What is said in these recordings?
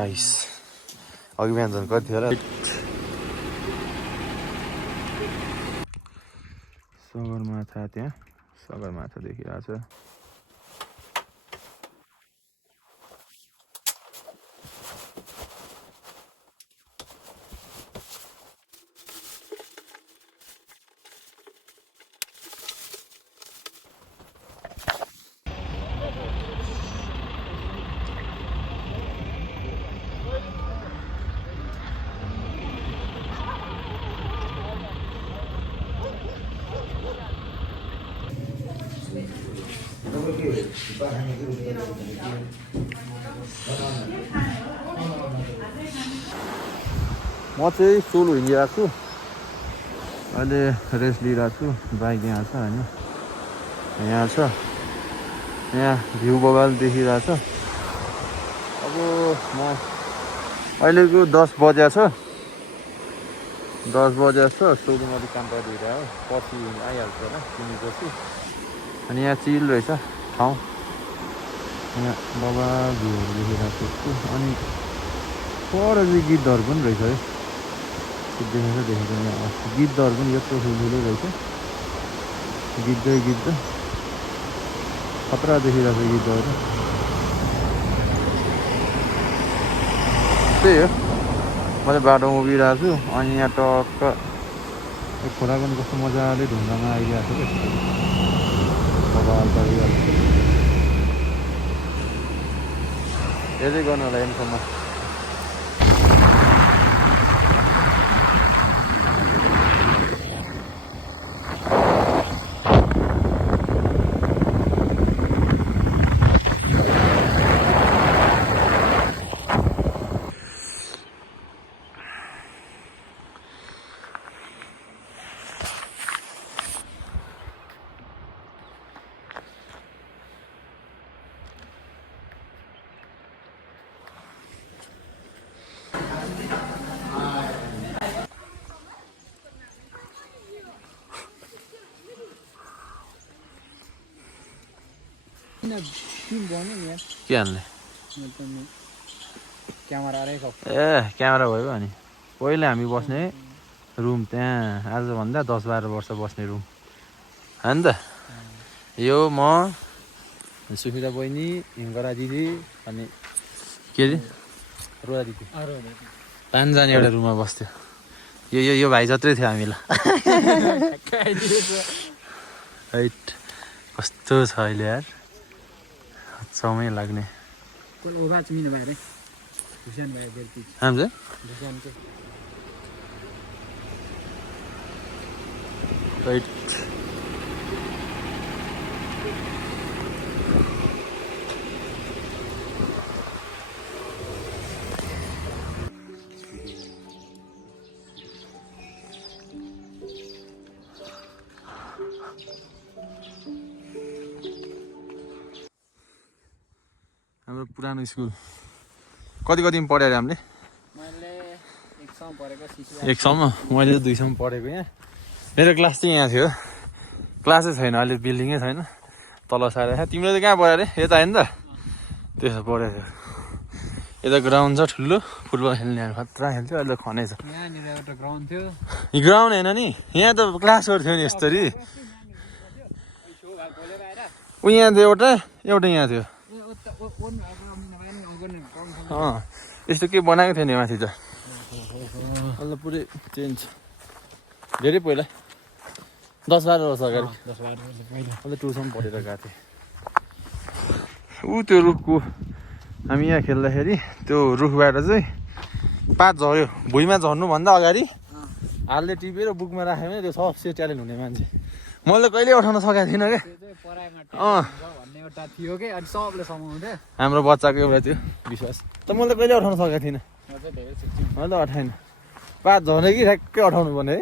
Nice अघि बिहान झन् कति थियो होला सगरमाथा त्यहाँ सगरमाथा देखिरहेछ म चाहिँ सोलो हिँडिरहेको छु अहिले रेस्ट लिइरहेको छु बाइक यहाँ छ होइन यहाँ छ यहाँ भ्यू बगाल देखिरहेछ अब म अहिलेको 10 बजे छ 10 बजे छ सोलुमा अलिक काम गरिदिइरह्यो पछि आइहाल्छ होला किनेपछि अनि यहाँ चिल रहेछ ठाउँ यहाँ बाबा भ्यूहरू देखिरहेको छु अनि पर चाहिँ गिद्धहरू पनि रहेछ है देखेको यहाँ गिद्धहरू पनि यत्रो ठुल्ठुलो रहेछ गिद्ध खतरा देखिरहेको छ गिद्धहरू त्यही हो म चाहिँ बाटोमा उभिरहेको छु अनि यहाँ टक्क खोला पनि कस्तो मजाले ढुङ्गामा आइरहेको छ क्या बबाल परिहाल्छ यतै गर्नु होला एमसम्म के हाल्ने क्यामेरा भयो अनि पहिला हामी बस्ने रुम त्यहाँ आजभन्दा 10-12 वर्ष बस्ने रुम हो नि त यो म सुमिता बहिनी हिङ्गरा दिदी अनि के अरे रोजा दिदी 5 जना एउटा रुममा बस्थ्यो यो भाइ जत्रै थियो हामीलाई हाइट कस्तो छ अहिले यार समय लाग्ने राइट हाम्रो पुरानो स्कुल कतिमा पढ्यो अरे हामीले एक सम्म मैले 2 सम्म पढेको यहाँ मेरो क्लास चाहिँ यहाँ थियो क्लासै छैन अहिले बिल्डिङै छैन तल सारेर तिम्रो चाहिँ कहाँ पढ्यो अरे यता होइन त त्यसो पढेको थियो यता ग्राउन्ड छ ठुलो फुटबल खेल्ने खतरा खेल्थ्यो अहिले खनै छ ग्राउन्ड होइन नि यहाँ त क्लासहरू थियो नि यस्तरी ऊ यहाँ थियो एउटा यहाँ थियो यस्तो के बनाएको थियो नि माथि त अहिले पुरै चेन्ज धेरै पहिला 10-12 वर्ष अगाडि अहिले 2 सम्म पढेर गएको थिएँ ऊ त्यो रुखको हामी यहाँ खेल्दाखेरि त्यो रुखबाट चाहिँ पात झऱ्यो भुइँमा झर्नुभन्दा अगाडि हालले टिपेर बुकमा राख्यो भने त्यो सबसे ट्यालेन्ट हुने मान्छे मैले कहिले उठाउन सकेको थिइनँ क्या हाम्रो बच्चाको एउटा थियो विश्वास त मैले कहिले उठाउन सकेको थिइनँ मैले उठाएन पात झर्ने कि ठ्याक्कै उठाउनु पर्ने है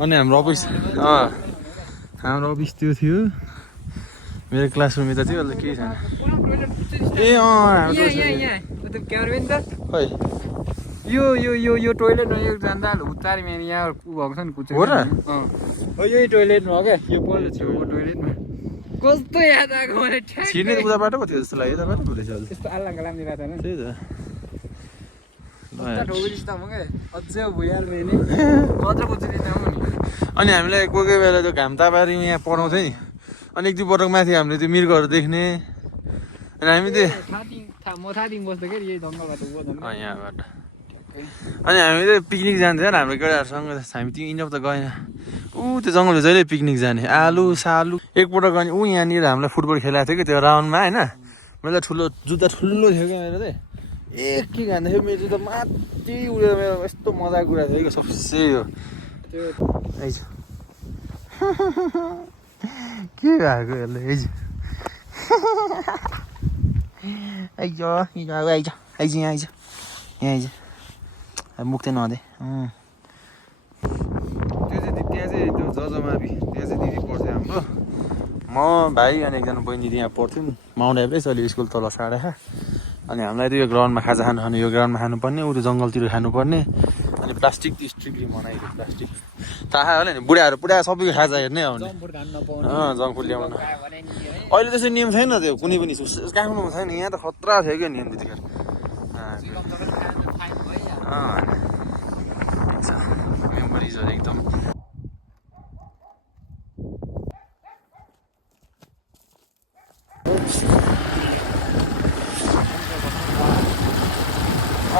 अनि हाम्रो अफिस त्यो थियो मेरो क्लासरुम यता थियो अहिले केही छैन खै यो टोइलेट जाँदा उतारी मेरो यहाँ भएको छ नि कुचो हो र यही टोइलेटमा हो क्या यो पहिलो छेउको टोइलेटमा कस्तो याद आएको मैले छिर्ने उताबाट पो थियो जस्तो लाग्यो यताबाट पो रहेछ त्यस्तो आल्लाङ गलाम दिएको थिएन त्यही त अनि हामीलाई कोही कोही बेला त्यो घाम तापारी यहाँ पढाउँछ नि अनि एक दुई पटक माथि हामीले त्यो मृगहरू देख्ने अनि हामी त्यो यहाँबाट अनि हामी चाहिँ पिकनिक जान्थ्यो हाम्रो केटाहरूसँग हामी त्यो इन्डप त गएन त्यो जङ्गल जहिले पिकनिक जाने आलु सालु एकपटक गएँ यहाँनिर हामीलाई फुटबल खेलाएको थियो कि त्यो राउन्डमा होइन मैले ठुलो जुत्ता ठुलो थियो क्या मेरो चाहिँ एक के खाँदाखेरि मेरो जुत्ता माथि उडेर मेरो यस्तो मजाको कुरा थियो कि सबसे यो के भएको यसले आइज आइज यहाँ आइज यहाँ आइज मुख चाहिँ नदे त्यो चाहिँ त्यहाँ चाहिँ त्यो जजमावि त्यहाँ चाहिँ दिदी पढ्थ्यो हाम्रो म भाइ अनि एकजना बहिनी यहाँ पढ्थ्यौँ माउन्ट एभरेस्ट अहिले स्कुल तल साढे अनि हामीलाई त यो ग्राउन्डमा खाजा खानु यो ग्राउन्डमा खानुपर्ने ऊ त्यो जङ्गलतिर खानुपर्ने अनि प्लास्टिक स्ट्रिक्टली मनाइदियो प्लास्टिक थाहा होला नि बुढाहरू पुरा सबैको खाजा हेर्नै आउने जङ्क फुड ल्याउनु अहिले त्यसो नियम छैन त्यो कुनै पनि काठमाडौँमा छैन यहाँ त खतरा थियो क्या नियम त्यतिखेर मेमोरिजहरू एकदम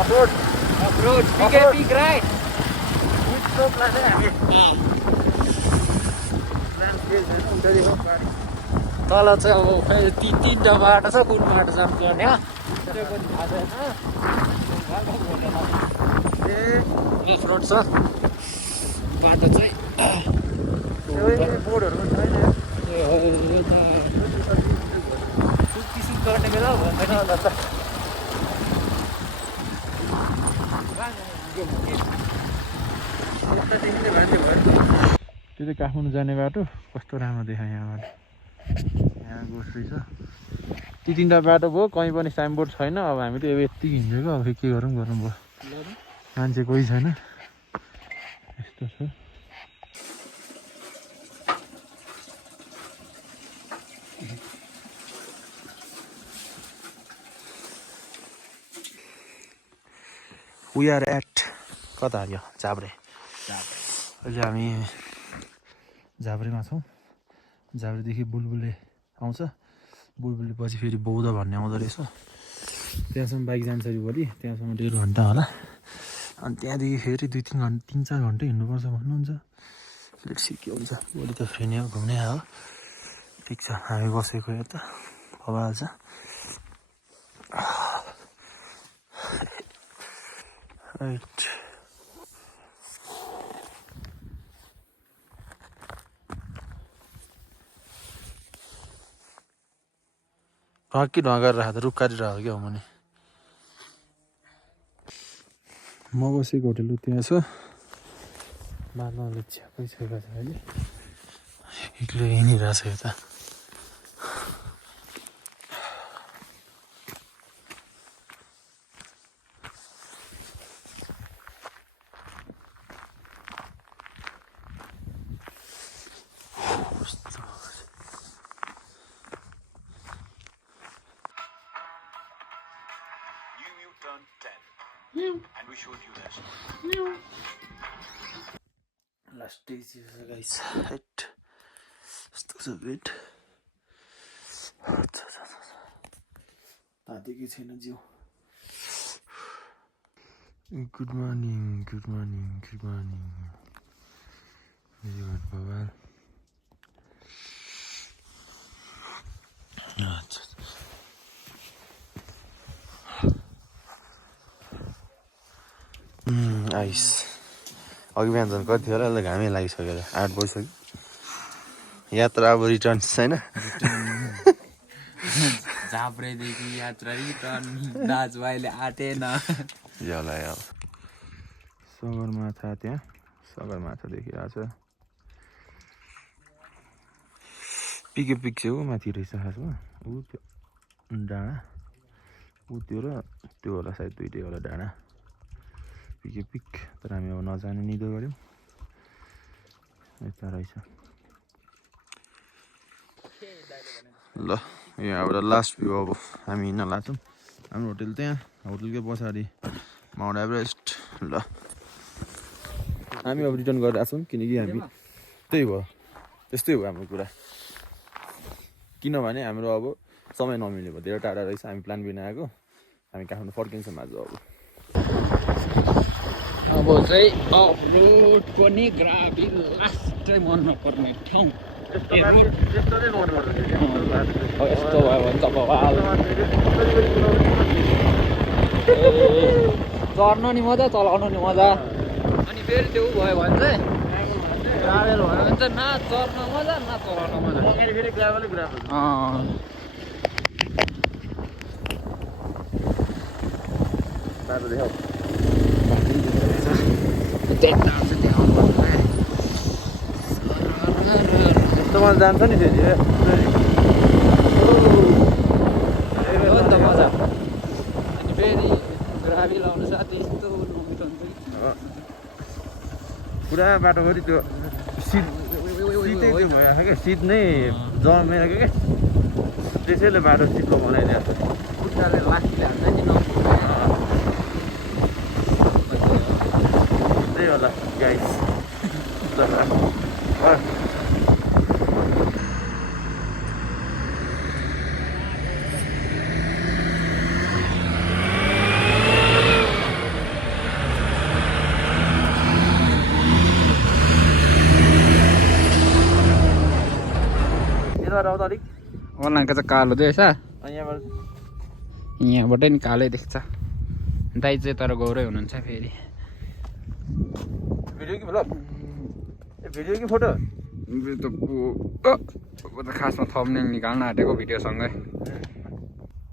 Off-road, big right. तल चाहिँ अब खै तिनवटा बाटो छ कुन बाटो जानु पर्ने हो त्यो पनि थाहा छैन लेफ्ट रोड छ बाटो चाहिँ बोर्डहरू पनि छैन सुट गर्ने बेला भन्दैन होला त त्यो चाहिँ काठमाडौँ जाने बाटो कस्तो राम्रो देखायो यहाँबाट यहाँ गोश्री छ ती तिनवटा बाटो भयो कहीँ पनि साइनबोर्ड छैन अब हामी त यति हिँडेको अब के गरौँ भयो मान्छे कोही छैन यस्तो छ We are at कता यो झाब्रे अहिले हामी झाब्रेमा छौँ झाब्रेदेखि बुलबुले आउँछ बुलबुले पछि फेरि बौद्ध भन्ने आउँदो रहेछ त्यहाँसम्म बाइक जान्छ अरे भोलि त्यहाँसम्म 1.5 घन्टा होला अनि त्यहाँदेखि फेरि 3-4 घन्टा हिँड्नुपर्छ भन्नुहुन्छ लेट्स सी के हुन्छ भोलि त फेरि घुम्ने आयो ठिक छ हामी बसेको यता भइहाल्छ राइट ढकी ढगाएर राख्दा रुख काटिरहेको क्या मुनि म बसेको होटेल त्यहाँ छ बादमा छ्यापै छेका छ अहिले एक्लै हिँडिरहेको छ यता And we showed you this. Last stage is guys height. Still a bit. Tadi छैन जिउ Good morning. Very good, Baba. Ice अघि बिहान झन् कति थियो होला घामै लागिसक्यो 8 बजिसक्यो यात्रा अब रिटर्न छैन झाब्रेदेखि यात्रा रिटर्न दाजुभाइले आटेन याला याल सगरमाथा त्यहाँ सगरमाथा देखिरहेछ पिके पिक चाहिँ ऊ माथि रहेछ खासमा ऊ त्यो डाँडा ऊ त्यो र त्यो होला सायद दुइटै होला डाँडा पिके पिक तर हामी अब नजाने निदो गऱ्यौँ यता रहेछ ल यहाँबाट लास्ट भ्यू अब हामी हिँड्न लाग्छौँ हाम्रो होटेल त्यहाँ होटेलकै पछाडि माउन्ट एभरेस्ट ल हामी अब रिटर्न गरिरहेको छौँ किनकि हामी त्यही भयो त्यस्तै हो हाम्रो कुरा किनभने हाम्रो अब समय नमिलेको धेरै टाढा रहेछ हामी प्लान बिना आएको हामी काठमाडौँ फर्किन्छौँ आज अब चाहिँ अफरोड पनि ग्राभिल लास्टै मन नपर्ने ठाउँ यस्तो भयो भने त चढ्नु नि मजा चलाउनु नि मजा अनि फेरि त्यो भयो भने चाहिँ ग्राभेल भयो भने चाहिँ न चढ्न मजा न चलाउन मजा फेरि ग्राभलै ग्राभल बाटो देखाउ यस्तोमा जान्छ नि फेरि मजा अनि फेरि ग्राभिल आउनु साथ यस्तो नमिठो हुन्छ पुरा बाटोभरि त्यो सिधै त्यो भइरहेको क्या सिट नै जमेर क्या त्यसैले बाटो चिप्लो बनाइदिएको खुट्टाले लास्टले हाल्छ नि त्यही होला गाइस अनलाइनको चाहिँ कालो देख्छ यहाँबाटै नि कालै देख्छ दाइ चाहिँ तर गौरै हुनुहुन्छ फेरि भिडियो कि मतलब भिडियो कि फोटो त खासमा थम्बनेल निकाल्न आँटेको भिडियोसँगै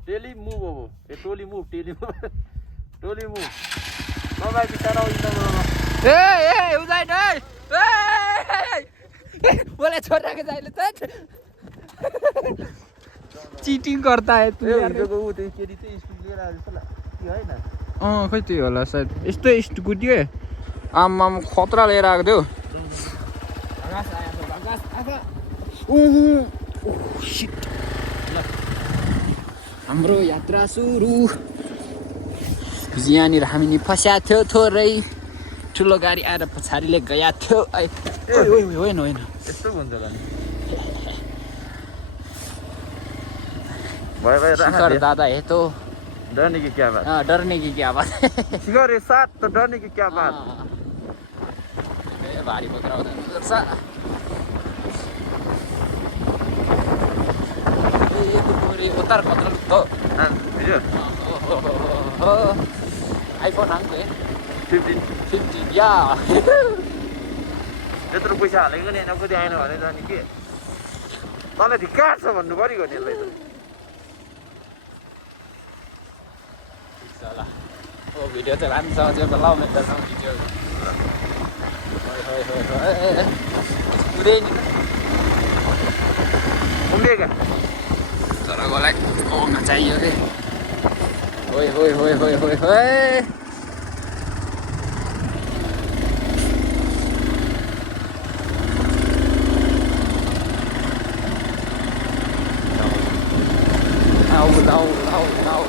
टेली मुभ हो टोली मुभ टोली मुभ नभए बिचारा बोले छोराको चाहिए त चिटिङ गर्दा है तू यार खै त्यही होला सायद यस्तै स्कुटी है आमाम खतरा लिएर आएको थियो हाम्रो यात्रा सुरु यहाँनिर हामी नि फस्याएको थियो थोरै ठुलो गाडी आएर पछाडिले गएको थियो होइन होइन यस्तो हुन्छ शिखर दादा है तो डरने की क्या बात डरने की क्या बात शिखर है साथ तो डरने की क्या बात भारी बोकेर आउँछ उतार खतरा लुक्दो आइफोन हाङ्को 15 या त्यत्रो पैसा हालेको नि कति आएन भने जाने के तँलाई धिक्कार छ भन्नु पऱ्यो नि यसलाई त भिडियो चाहिँ लान्छ चाहिँ ल मेरो भिडियो पुरै नि उम्रेका तर गोलाई ओमा चाहियो रे होय होय होय होय होय होय लाउ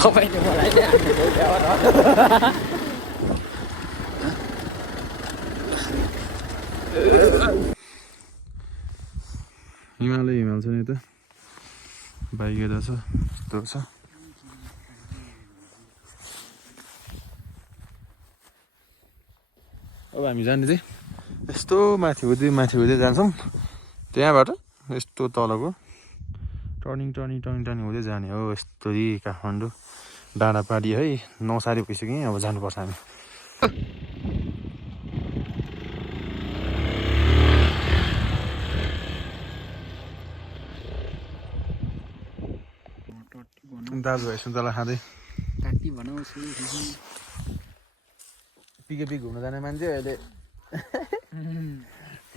तपाईँले मलाई चाहिँ हिमाल छ नि त बाइक यता छ यस्तो छ अब हामी जाने चाहिँ यस्तो माथि हुँदै जान्छौँ त्यहाँबाट यस्तो तलको टर्निङ हुँदै जाने हो यस्तो काठमाडौँ डाँडा पाडी है 9 साढे भइसक्यो अब जानुपर्छ हामी दाजुभाइ सुन्तला खाँदै पिके पिक घुम्न जाने मान्छे अहिले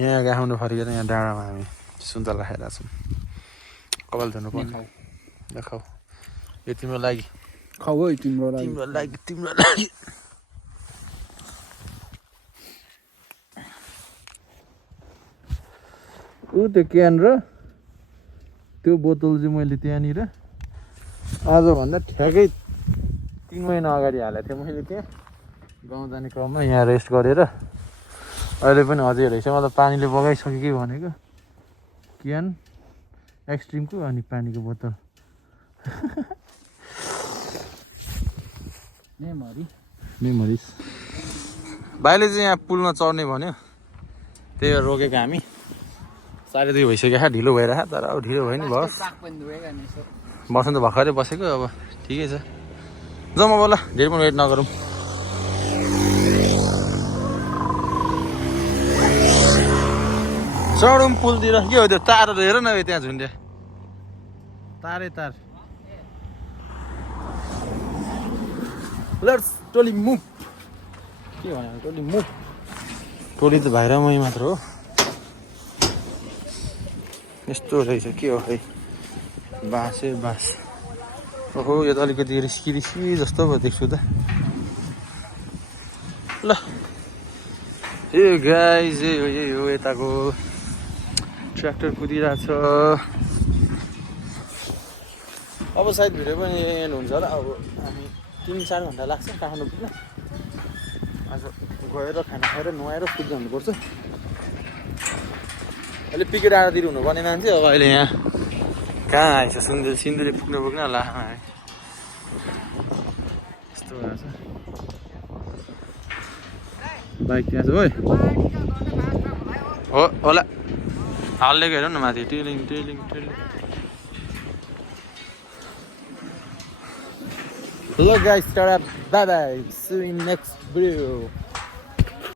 यहाँ काठमाडौँ फर्केर यहाँ डाँडामा हामी सुन्तला खाइरहेको छौँ कपाल धुनु पर्ने खाऊ यो तिम्रो लागि खाऊ है तिम्रो लागि ऊ त्यो क्यान र त्यो बोतल चाहिँ मैले त्यहाँनिर आजभन्दा ठ्याक्कै 3 महिना अगाडि हालेको थिएँ मैले त्यहाँ गाउँ जाने क्रममा यहाँ रेस्ट गरेर अहिले पनि अझै रहेछ मतलब पानीले बगाइसक्यो कि भनेको क्यान एक्सट्रिमको अनि पानीको बोतल मेमोरिज भाइले चाहिँ यहाँ पुलमा चढ्ने भन्यो त्यही भएर रोकेको हामी 2:30 भइसक्यो ढिलो भइरहेको तर अब ढिलो भयो नि बस बस्नु त भर्खरै बसेको अब ठिकै छ जाउँ अब ल धेरै पनि वेट नगरौँ चढौँ पुलतिर के हो त्यो तारहरू हेर न त्यहाँ झुन्ड्या तारै तार लेट्स टोली मुभ के भने टोली मुभ टोली त भाइ र मै मात्र हो यस्तो रहेछ के हो है बाँसै बाँस ओहो यो त अलिकति रिस्की जस्तो पो देख्छु त ल यो गाइज यही हो यताको ट्र्याक्टर कुदिरहेछ अब सायद भिडियो पनि एन्ड हुन्छ होला अब हामी 3-4 घन्टा लाग्छ काठमाडौँ पुग्न आज गएर खाना खाएर नुहाएर पुग्नु हुनुपर्छ अहिले पिके डाँडातिर हुनुपर्ने मान्छे अब अहिले यहाँ कहाँ आएछ सिन्धुली पुग्न होला यस्तो भएको छ बाइक त्यहाँ छ ओइ हो होला हाल्लेको हेरौँ न माथि टेलिङ ल guys bye bye C you in next video